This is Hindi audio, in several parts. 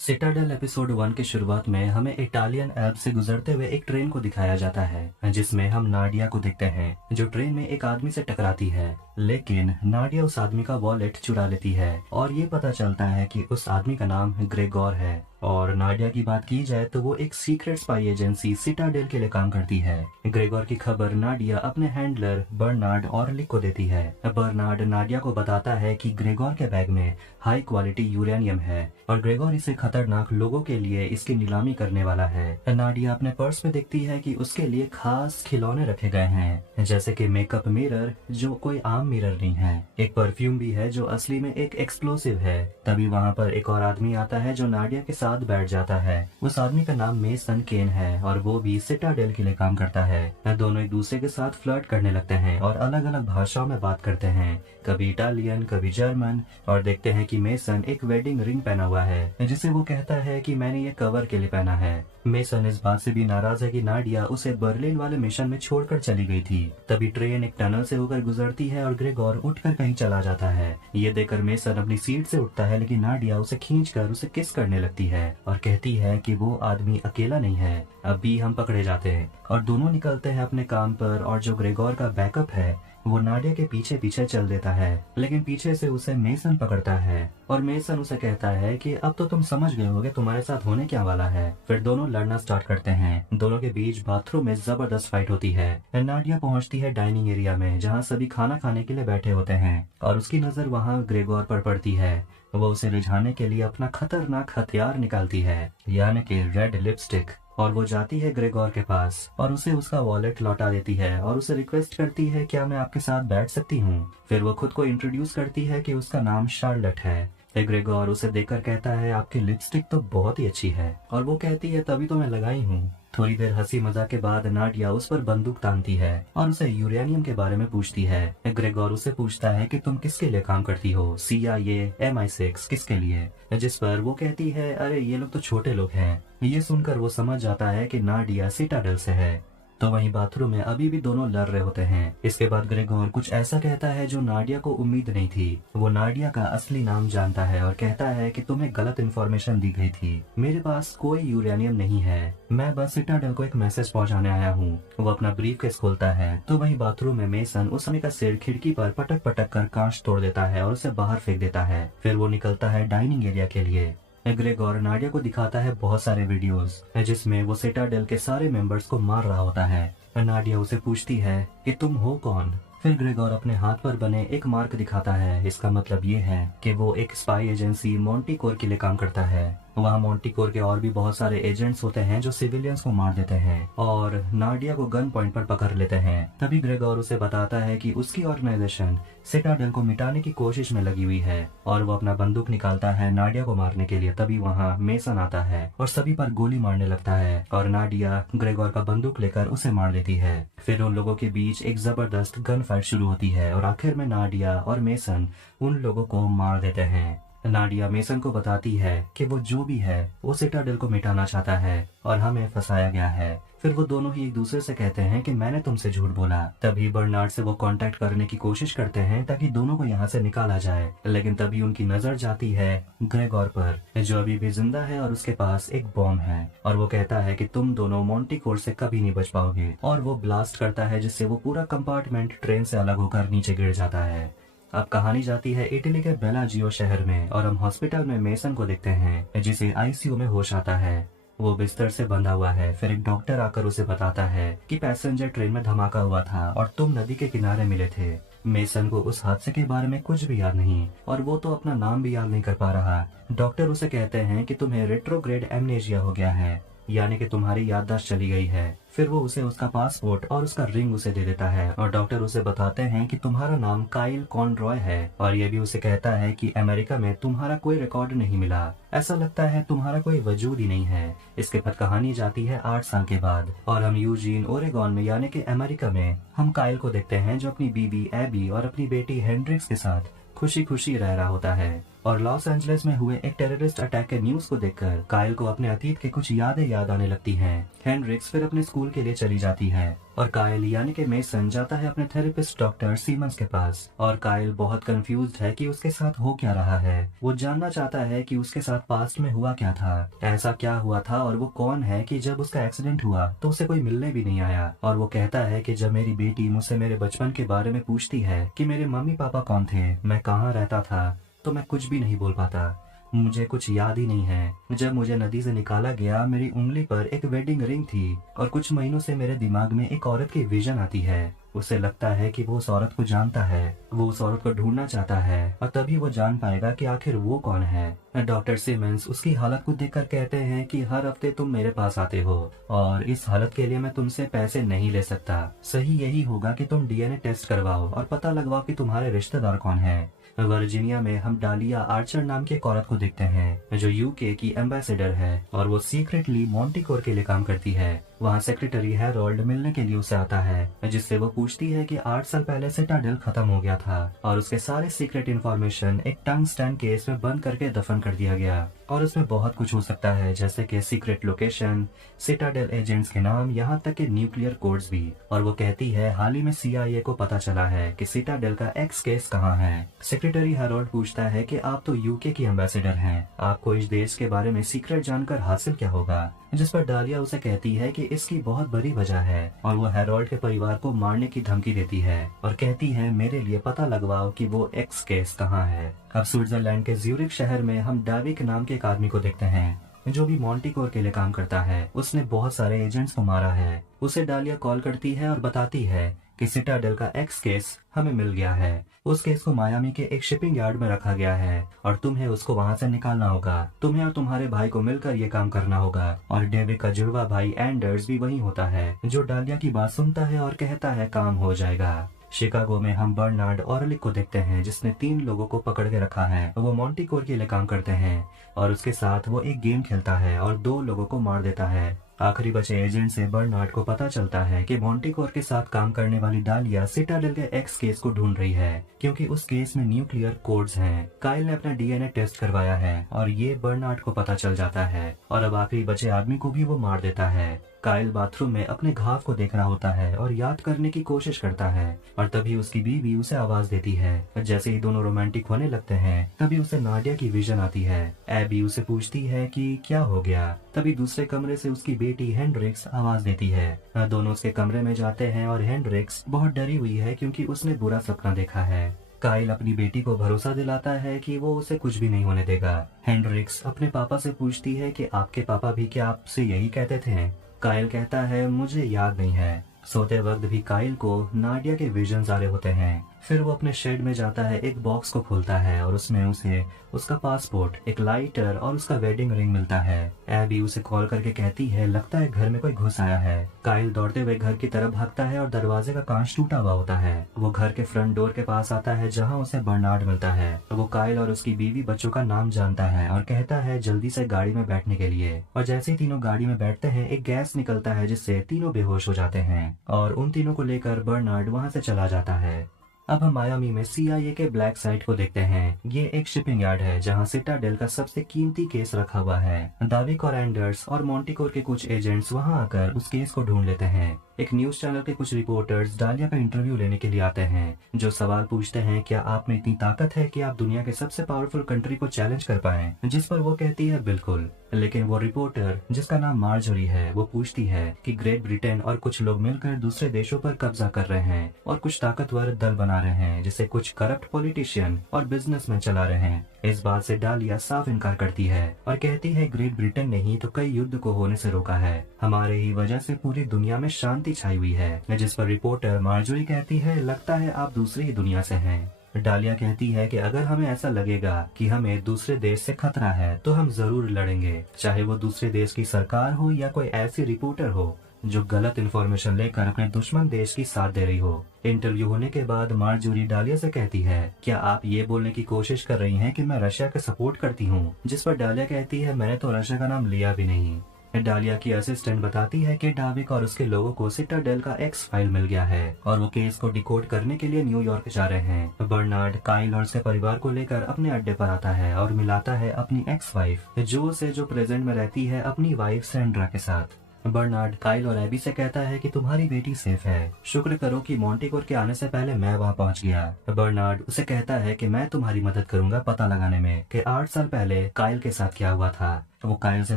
सिटाडेल एपिसोड 1 की शुरुआत में हमें इटालियन एल्प से गुजरते हुए एक ट्रेन को दिखाया जाता है जिसमें हम नाडिया को देखते हैं जो ट्रेन में एक आदमी से टकराती है। लेकिन नाडिया उस आदमी का वॉलेट चुरा लेती है और ये पता चलता है कि उस आदमी का नाम ग्रेगोर है। और नाडिया की बात की जाए तो वो एक सीक्रेट स्पाई एजेंसी सिटाडेल के लिए काम करती है। ग्रेगोर की खबर नाडिया अपने हैंडलर बर्नार्ड ऑर्लिक को देती है। बर्नार्ड नाडिया को बताता है कि ग्रेगोर के बैग में हाई क्वालिटी यूरेनियम है और ग्रेगोर इसे खतरनाक लोगों के लिए इसकी नीलामी करने वाला है। नाडिया अपने पर्स में देखती है कि उसके लिए खास खिलौने रखे गए हैं, जैसे कि मेकअप मिरर जो कोई आम मिरर नहीं है, एक परफ्यूम भी है जो असली में एक एक्सप्लोसिव है। तभी वहाँ पर एक और आदमी आता है जो नाडिया के साथ बैठ जाता है। उस आदमी का नाम मेसन केन है और वो भी सिटाडेल के लिए काम करता है। दोनों एक दूसरे के साथ फ्लर्ट करने लगते हैं और अलग अलग भाषाओं में बात करते हैं, कभी इटालियन कभी जर्मन। और देखते हैं कि मेसन एक वेडिंग रिंग पहना हुआ है जिसे वो कहता है कि मैंने ये कवर के लिए पहना है। मेसन इस बात से भी नाराज है कि नाडिया उसे बर्लिन वाले मिशन में छोड़कर चली गई थी। तभी ट्रेन एक टनल से होकर गुजरती है और ग्रेगोर उठकर कहीं चला जाता है। ये देखकर मेसन अपनी सीट से उठता है, लेकिन नाडिया उसे खींचकर उसे किस करने लगती है और कहती है कि वो आदमी अकेला नहीं है, अभी हम पकड़े जाते हैं। और दोनों निकलते हैं अपने काम पर और जो ग्रेगोर का बैकअप है वो नाडिया के पीछे पीछे चल देता है, लेकिन पीछे से उसे मेसन पकड़ता है और मेसन उसे कहता है कि अब तो तुम समझ गए होगे तुम्हारे साथ होने क्या वाला है। फिर दोनों लड़ना स्टार्ट करते हैं। दोनों के बीच बाथरूम में जबरदस्त फाइट होती है। नाडिया पहुंचती है डाइनिंग एरिया में जहां सभी खाना खाने के लिए बैठे होते हैं और उसकी नजर वहां ग्रेगोर पर पड़ती है। वो उसे रिझाने के लिए अपना खतरनाक हथियार निकालती है, यानी कि रेड लिपस्टिक। और वो जाती है ग्रेगोर के पास और उसे उसका वॉलेट लौटा देती है और उसे रिक्वेस्ट करती है क्या मैं आपके साथ बैठ सकती हूँ। फिर वो खुद को इंट्रोड्यूस करती है कि उसका नाम शार्लेट है। ग्रेगोर उसे देखकर कहता है आपकी लिपस्टिक तो बहुत ही अच्छी है, और वो कहती है तभी तो मैं लगाई हूँ। थोड़ी देर हंसी मजाक के बाद नाडिया उस पर बंदूक तानती है और उसे यूरेनियम के बारे में पूछती है। ग्रेगोर उसे पूछता है कि तुम किसके लिए काम करती हो, CIA MI6 किसके लिए, जिस पर वो कहती है अरे ये लोग तो छोटे लोग हैं। ये सुनकर वो समझ जाता है कि नाडिया सिटाडेल से है। तो वहीं बाथरूम में अभी भी दोनों लड़ रहे होते हैं। इसके बाद ग्रेगोर कुछ ऐसा कहता है जो नाडिया को उम्मीद नहीं थी। वो नाडिया का असली नाम जानता है और कहता है कि तुम्हें गलत इन्फॉर्मेशन दी गई थी, मेरे पास कोई यूरेनियम नहीं है, मैं बस सिटाडेल को एक मैसेज पहुंचाने आया हूँ। वो अपना ब्रीफकेस खोलता है तो वहीं बाथरूम में मेसन उस समय का सिर खिड़की पर पटक पटक कर कांच तोड़ देता है और उसे बाहर फेंक देता है। फिर वो निकलता है डाइनिंग एरिया के लिए। ग्रेगोर नाडिया को दिखाता है बहुत सारे वीडियोस जिसमें वो सिटाडेल के सारे मेंबर्स को मार रहा होता है। नाडिया उसे पूछती है कि तुम हो कौन। फिर ग्रेगोर अपने हाथ पर बने एक मार्क दिखाता है। इसका मतलब ये है कि वो एक स्पाई एजेंसी मॉन्टीकोर के लिए काम करता है। वहाँ मॉन्टीकोर के और भी बहुत सारे एजेंट्स होते हैं जो सिविलियंस को मार देते हैं और नाडिया को गन पॉइंट पर पकड़ लेते हैं। तभी ग्रेगोर उसे बताता है कि उसकी ऑर्गेनाइजेशन सिटाडेल को मिटाने की कोशिश में लगी हुई है और वो अपना बंदूक निकालता है नाडिया को मारने के लिए। तभी वहाँ मेसन आता है और सभी पर गोली मारने लगता है और नाडिया ग्रेगोर का बंदूक लेकर उसे मार देती है। फिर उन लोगों के बीच एक जबरदस्त गन फाइट शुरू होती है और आखिर में नाडिया और मेसन उन लोगों को मार देते हैं। नाडिया मेसन को बताती है कि वो जो भी है वो सिटाडेल को मिटाना चाहता है और हमें फंसाया गया है। फिर वो दोनों ही एक दूसरे से कहते हैं कि मैंने तुमसे झूठ बोला। तभी बर्नार्ड से वो कांटेक्ट करने की कोशिश करते हैं ताकि दोनों को यहाँ से निकाला जाए, लेकिन तभी उनकी नजर जाती है ग्रेगोर पर जो अभी भी जिंदा है और उसके पास एक बॉम्ब है और वो कहता है कि तुम दोनों मॉन्टीकोर से कभी नहीं बच पाओगे। और वो ब्लास्ट करता है जिससे वो पूरा कंपार्टमेंट ट्रेन से अलग होकर नीचे गिर जाता है। अब कहानी जाती है इटली के बेलाजियो शहर में और हम हॉस्पिटल में मेसन को देखते हैं जिसे ICU में होश आता है। वो बिस्तर से बंधा हुआ है। फिर एक डॉक्टर आकर उसे बताता है कि पैसेंजर ट्रेन में धमाका हुआ था और तुम नदी के किनारे मिले थे। मेसन को उस हादसे के बारे में कुछ भी याद नहीं और वो तो अपना नाम भी याद नहीं कर पा रहा। डॉक्टर उसे कहते हैं कि तुम्हें रेट्रोग्रेड एमनेजिया हो गया है, यानी कि तुम्हारी याददाश्त चली गई है। फिर वो उसे उसका पासपोर्ट और उसका रिंग उसे दे देता है और डॉक्टर उसे बताते हैं कि तुम्हारा नाम काइल कॉनरॉय है और ये भी उसे कहता है कि अमेरिका में तुम्हारा कोई रिकॉर्ड नहीं मिला, ऐसा लगता है तुम्हारा कोई वजूद ही नहीं है। इसके बाद कहानी जाती है 8 साल के बाद और हम यूजीन ओरेगॉन में यानी कि अमेरिका में हम काइल को देखते हैं जो अपनी बीबी एबी और अपनी बेटी हेंड्रिक्स के साथ खुशी खुशी रह रहा होता है। और लॉस एंजलिस में हुए एक टेररिस्ट अटैक के न्यूज को देखकर काइल को अपने अतीत के कुछ यादें याद आने लगती हैं। हेनरिक्स फिर अपने स्कूल के लिए चली जाती है और काइल यानी कि मेसन जाता है अपने थेरेपिस्ट डॉक्टर सीमंस के पास। और काइल बहुत कंफ्यूज्ड है कि उसके साथ हो क्या रहा है। वो जानना चाहता है कि उसके साथ पास्ट में हुआ क्या था, ऐसा क्या हुआ था और वो कौन है कि जब उसका एक्सीडेंट हुआ तो उसे कोई मिलने भी नहीं आया। और वो कहता है कि जब मेरी बेटी मुझसे मेरे बचपन के बारे में पूछती है कि मेरे मम्मी पापा कौन थे, मैं कहाँ रहता था, तो मैं कुछ भी नहीं बोल पाता। मुझे कुछ याद ही नहीं है। जब मुझे नदी से निकाला गया मेरी उंगली पर एक वेडिंग रिंग थी और कुछ महीनों से मेरे दिमाग में एक औरत की विजन आती है। उसे लगता है कि वो उस औरत को जानता है, वो उस औरत को ढूंढना चाहता है और तभी वो जान पाएगा कि आखिर वो कौन है। डॉक्टर सिमंस उसकी हालत को देखकर कहते हैं कि हर हफ्ते तुम मेरे पास आते हो और इस हालत के लिए मैं तुमसे पैसे नहीं ले सकता। सही यही होगा कि तुम डीएनए टेस्ट करवाओ और पता लगवाओ कि तुम्हारे रिश्तेदार कौन है। वर्जीनिया में हम डालिया आर्चर नाम की एक औरत को देखते हैं जो यूके की एम्बेसडर है और वो सीक्रेटली मॉन्टिकोर के लिए काम करती है। वहाँ सेक्रेटरी हैरोल्ड मिलने के लिए उसे आता है जिससे वो पूछती है कि 8 साल पहले सिटाडेल खत्म हो गया था और उसके सारे सीक्रेट इन्फॉर्मेशन एक टंगस्टन केस में बंद करके दफन कर दिया गया। और उसमें बहुत कुछ हो सकता है जैसे कि सीक्रेट लोकेशन, सिटाडेल एजेंट्स के नाम, यहाँ तक कि न्यूक्लियर कोड्स भी। और वो कहती है हाल ही में CIA को पता चला है कि सिटाडेल का एक्स केस कहाँ है। सेक्रेटरी हैरोल्ड पूछता है कि आप तो यूके की एम्बेसडर हैं, आपको इस देश के बारे में सीक्रेट जानकर हासिल क्या होगा। जिस पर डालिया उसे कहती है कि इसकी बहुत बड़ी वजह है और वो हैरोल्ड के परिवार को मारने की धमकी देती है और कहती है मेरे लिए पता लगवाओ कि वो एक्स केस कहाँ है। अब स्विट्जरलैंड के ज्यूरिख शहर में हम डाविक नाम के एक आदमी को देखते हैं जो भी मॉन्टिकोर के लिए काम करता है। उसने बहुत सारे एजेंट्स को मारा है। उसे डालिया कॉल करती है और बताती है कि सिटाडेल का एक्स केस हमें मिल गया है। उस केस को मायामी के एक शिपिंग यार्ड में रखा गया है और तुम्हें उसको वहाँ से निकालना होगा। तुम्हें और तुम्हारे भाई को मिलकर ये काम करना होगा। और डेविड का जुड़वा भाई एंडर्स भी वही होता है जो डालिया की बात सुनता है और कहता है काम हो जाएगा। शिकागो में हम बर्नार्ड ऑरलिक को देखते हैं जिसने 3 लोगों को पकड़ के रखा है। वो मॉन्टिकोर के लिए काम करते हैं और उसके साथ वो एक गेम खेलता है और 2 लोगों को मार देता है। आखिरी बचे एजेंट से बर्नार्ड को पता चलता है कि मॉन्टिकोर के साथ काम करने वाली डालिया सिटाडेल के एक्स केस को ढूंढ रही है क्योंकि उस केस में न्यूक्लियर कोड्स हैं। काइल ने अपना डीएनए टेस्ट करवाया है और ये बर्नार्ड को पता चल जाता है और अब आखिरी बचे आदमी को भी वो मार देता है। काइल बाथरूम में अपने घाव को देख रहा होता है और याद करने की कोशिश करता है और तभी उसकी बीवी उसे आवाज देती है। जैसे ही दोनों रोमांटिक होने लगते हैं तभी उसे नाडिया की विजन आती है। एबी उसे पूछती है कि क्या हो गया। तभी दूसरे कमरे से उसकी बेटी हेनरिक्स आवाज देती है। दोनों उसके कमरे में जाते हैं और हेनरिक्स बहुत डरी हुई है क्योंकि उसने बुरा सपना देखा है। काइल अपनी बेटी को भरोसा दिलाता है कि वो उसे कुछ भी नहीं होने देगा। हेनरिक्स अपने पापा से पूछती है कि आपके पापा भी क्या आपसे यही कहते थे। काइल कहता है मुझे याद नहीं है। सोते वक्त भी काइल को नाडिया के विजन्स आ रहे होते हैं। फिर वो अपने शेड में जाता है, एक बॉक्स को खोलता है और उसमें उसे उसका पासपोर्ट, एक लाइटर और उसका वेडिंग रिंग मिलता है। एबी उसे कॉल करके कहती है लगता है घर में कोई घुस आया है। काइल दौड़ते हुए घर की तरफ भागता है और दरवाजे का कांच टूटा हुआ होता है। वो घर के फ्रंट डोर के पास आता है जहाँ उसे बर्नार्ड मिलता है। वो काइल और उसकी बीवी बच्चों का नाम जानता है और कहता है जल्दी से गाड़ी में बैठने के लिए। और जैसे ही तीनों गाड़ी में बैठते हैं एक गैस निकलता है जिससे तीनों बेहोश हो जाते हैं और उन तीनों को लेकर बर्नार्ड वहाँ से चला जाता है। अब हम मायामी में CIA के ब्लैक साइट को देखते हैं। ये एक शिपिंग यार्ड है जहाँ सिटाडेल का सबसे कीमती केस रखा हुआ है। दाविक और एंडर्स और मॉन्टिकोर के कुछ एजेंट्स वहाँ आकर उस केस को ढूंढ लेते हैं। एक न्यूज चैनल के कुछ रिपोर्टर्स डालिया का इंटरव्यू लेने के लिए आते हैं जो सवाल पूछते हैं क्या आप में इतनी ताकत है कि आप दुनिया के सबसे पावरफुल कंट्री को चैलेंज कर पाएं। जिस पर वो कहती है बिल्कुल। लेकिन वो रिपोर्टर जिसका नाम मार्जोरी है वो पूछती है कि ग्रेट ब्रिटेन और कुछ लोग मिलकर दूसरे देशों पर कब्जा कर रहे हैं और कुछ ताकतवर दल बना रहे हैं जिसे कुछ करप्ट पॉलिटिशियन और बिजनेसमैन चला रहे हैं। इस बात से डालिया साफ इनकार करती है और कहती है ग्रेट ब्रिटेन ने ही तो कई युद्ध को होने से रोका है, हमारे ही वजह से पूरी दुनिया में शांति छाई हुई है। जिस पर रिपोर्टर मार्जोरी कहती है लगता है आप दूसरी ही दुनिया से हैं। डालिया कहती है कि अगर हमें ऐसा लगेगा कि हमें दूसरे देश से खतरा है तो हम जरूर लड़ेंगे, चाहे वो दूसरे देश की सरकार हो या कोई ऐसी रिपोर्टर हो जो गलत इन्फॉर्मेशन लेकर अपने दुश्मन देश की साथ दे रही हो। इंटरव्यू होने के बाद मार्जोरी डालिया से कहती है क्या आप ये बोलने की कोशिश कर रही हैं कि मैं रशिया का सपोर्ट करती हूँ। जिस पर डालिया कहती है मैंने तो रशिया का नाम लिया भी नहीं। डालिया की असिस्टेंट बताती है कि डाविक और उसके लोगों को सिटाडेल का एक्स फाइल मिल गया है और वो केस को डिकोड करने के लिए न्यूयॉर्क जा रहे हैं। बर्नार्ड काइल और उसके परिवार को लेकर अपने अड्डे पर आता है और मिलाता है अपनी एक्स वाइफ जो प्रेजेंट में रहती है अपनी वाइफ सैंड्रा के साथ। बर्नार्ड काइल और एबी से कहता है कि तुम्हारी बेटी सेफ है, शुक्र करो कि मॉन्टिकोर के आने से पहले मैं वहां पहुंच गया। बर्नार्ड उसे कहता है कि मैं तुम्हारी मदद करूंगा पता लगाने में कि 8 साल पहले काइल के साथ क्या हुआ था। वो काइल से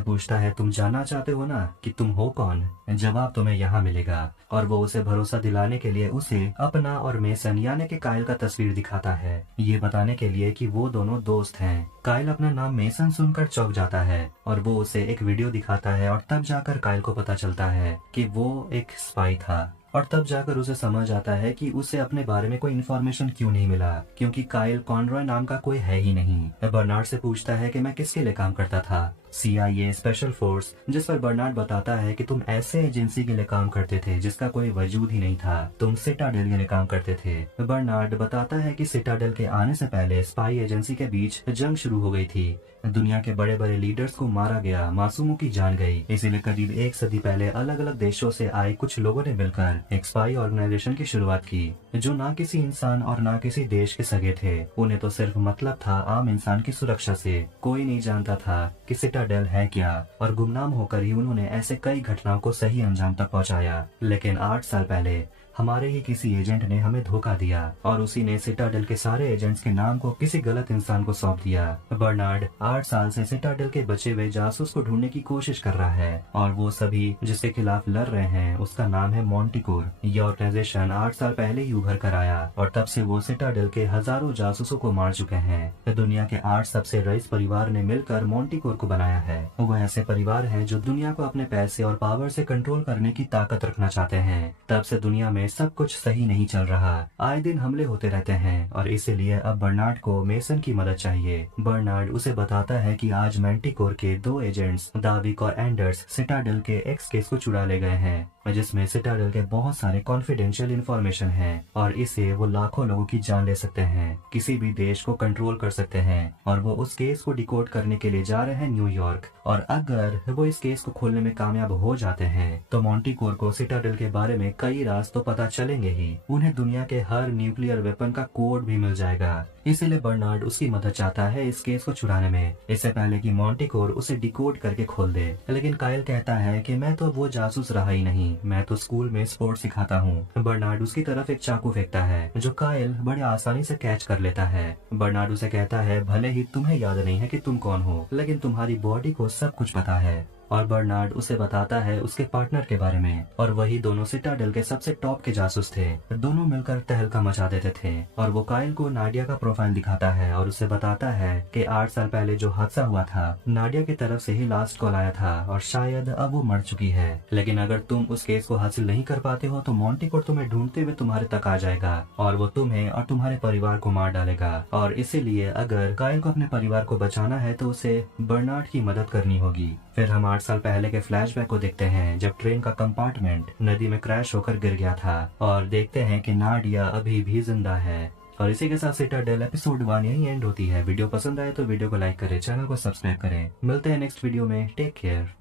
पूछता है तुम जानना चाहते हो ना कि तुम हो कौन? जवाब तुम्हें यहाँ मिलेगा। और वो उसे भरोसा दिलाने के लिए उसे अपना और मेसन यानी कि काइल का तस्वीर दिखाता है, ये बताने के लिए कि वो दोनों दोस्त हैं। काइल अपना नाम मेसन सुनकर चौंक जाता है और वो उसे एक वीडियो दिखाता है और तब जाकर काइल को पता चलता है कि वो एक स्पाई था। और तब जाकर उसे समझ आता है कि उसे अपने बारे में कोई इन्फॉर्मेशन क्यों नहीं मिला, क्योंकि काइल कॉनरॉय नाम का कोई है ही नहीं। बर्नार्ड से पूछता है कि मैं किसके लिए काम करता था। CIA स्पेशल फोर्स, जिस पर बर्नार्ड बताता है कि तुम ऐसे एजेंसी के लिए काम करते थे जिसका कोई वजूद ही नहीं था, तुम सिटाडेल के लिए काम करते थे। बर्नार्ड बताता है कि सिटाडेल के आने से पहले स्पाई एजेंसी के बीच जंग शुरू हो गई थी। दुनिया के बड़े बड़े लीडर्स को मारा गया, मासूमों की जान गई। इसीलिए करीब 1 सदी पहले अलग अलग देशों से आए कुछ लोगों ने मिलकर एक स्पाई ऑर्गेनाइजेशन की शुरुआत की, जो ना किसी इंसान और ना किसी देश के सगे थे। उन्हें तो सिर्फ मतलब था आम इंसान की सुरक्षा से। कोई नहीं जानता था कि सिटाडेल है क्या, और गुमनाम होकर ही उन्होंने ऐसे कई घटनाओं को सही अंजाम तक पहुंचाया। लेकिन 8 साल पहले हमारे ही किसी एजेंट ने हमें धोखा दिया और उसी ने सिटाडेल के सारे एजेंट्स के नाम को किसी गलत इंसान को सौंप दिया। बर्नार्ड 8 साल से सिटाडेल के बचे हुए जासूस को ढूंढने की कोशिश कर रहा है और वो सभी जिसके खिलाफ लड़ रहे हैं उसका नाम है मॉन्टिकोर। ये ऑर्गेनाइजेशन 8 साल पहले ही उभर कर आया और तब से वो सिटाडेल के हजारों जासूसों को मार चुके हैं। दुनिया के 8 सबसे रईस परिवार ने मिलकर मॉन्टिकोर को बनाया है। वो ऐसे परिवार हैं जो दुनिया को अपने पैसे और पावर से कंट्रोल करने की ताकत रखना चाहते हैं। तब से दुनिया में सब कुछ सही नहीं चल रहा, आए दिन हमले होते रहते हैं और इसीलिए अब बर्नार्ड को मेसन की मदद चाहिए। बर्नार्ड उसे बताता है कि आज मैंटिकोर के 2 एजेंट्स दाविक और एंडर्स सिटाडेल के एक्स केस को चुरा ले गए हैं, जिसमें सिटाडेल के बहुत सारे कॉन्फिडेंशियल इंफॉर्मेशन हैं और इसे वो लाखों लोगों की जान ले सकते हैं, किसी भी देश को कंट्रोल कर सकते हैं। और वो उस केस को डिकोड करने के लिए जा रहे हैं न्यूयॉर्क। और अगर वो इस केस को खोलने में कामयाब हो जाते हैं तो मॉन्टिकोर को सिटाडेल के बारे में कई राज तो पता चलेंगे ही, उन्हें दुनिया के हर न्यूक्लियर वेपन का कोड भी मिल जाएगा। इसीलिए बर्नार्ड उसकी मदद चाहता है इस केस को छुड़ाने में, इससे पहले कि मॉन्टिकोर उसे डिकोड करके खोल दे। लेकिन काइल कहता है कि मैं तो वो जासूस रहा ही नहीं, मैं तो स्कूल में स्पोर्ट्स सिखाता हूँ। बर्नार्ड उसकी तरफ एक चाकू फेंकता है जो काइल बड़े आसानी से कैच कर लेता है। बर्नार्ड उसे कहता है भले ही तुम्हें याद नहीं है कि तुम कौन हो, लेकिन तुम्हारी बॉडी को सब कुछ पता है। और बर्नार्ड उसे बताता है उसके पार्टनर के बारे में, और वही दोनों सिटाडेल के सबसे टॉप के जासूस थे। दोनों मिलकर तहलका मचा देते थे। और वो काइल को नाडिया का प्रोफाइल दिखाता है और उसे बताता है कि 8 साल पहले जो हादसा हुआ था, नाडिया की तरफ से ही लास्ट कॉल आया था और शायद अब वो मर चुकी है। लेकिन अगर तुम उस केस को हासिल नहीं कर पाते हो तो मॉन्टिकोर तुम्हें ढूंढते हुए तुम्हारे तक आ जाएगा और वो तुम्हें और तुम्हारे परिवार को मार डालेगा। और इसीलिए अगर काइल को अपने परिवार को बचाना है तो उसे बर्नार्ड की मदद करनी होगी। फिर हम 8 साल पहले के फ्लैशबैक को देखते हैं जब ट्रेन का कंपार्टमेंट नदी में क्रैश होकर गिर गया था और देखते हैं कि नाडिया अभी भी जिंदा है। और इसी के साथ सिटाडेल एपिसोड 1 यही एंड होती है। वीडियो पसंद आए तो वीडियो को लाइक करें, चैनल को सब्सक्राइब करें। मिलते हैं नेक्स्ट वीडियो में। Take care.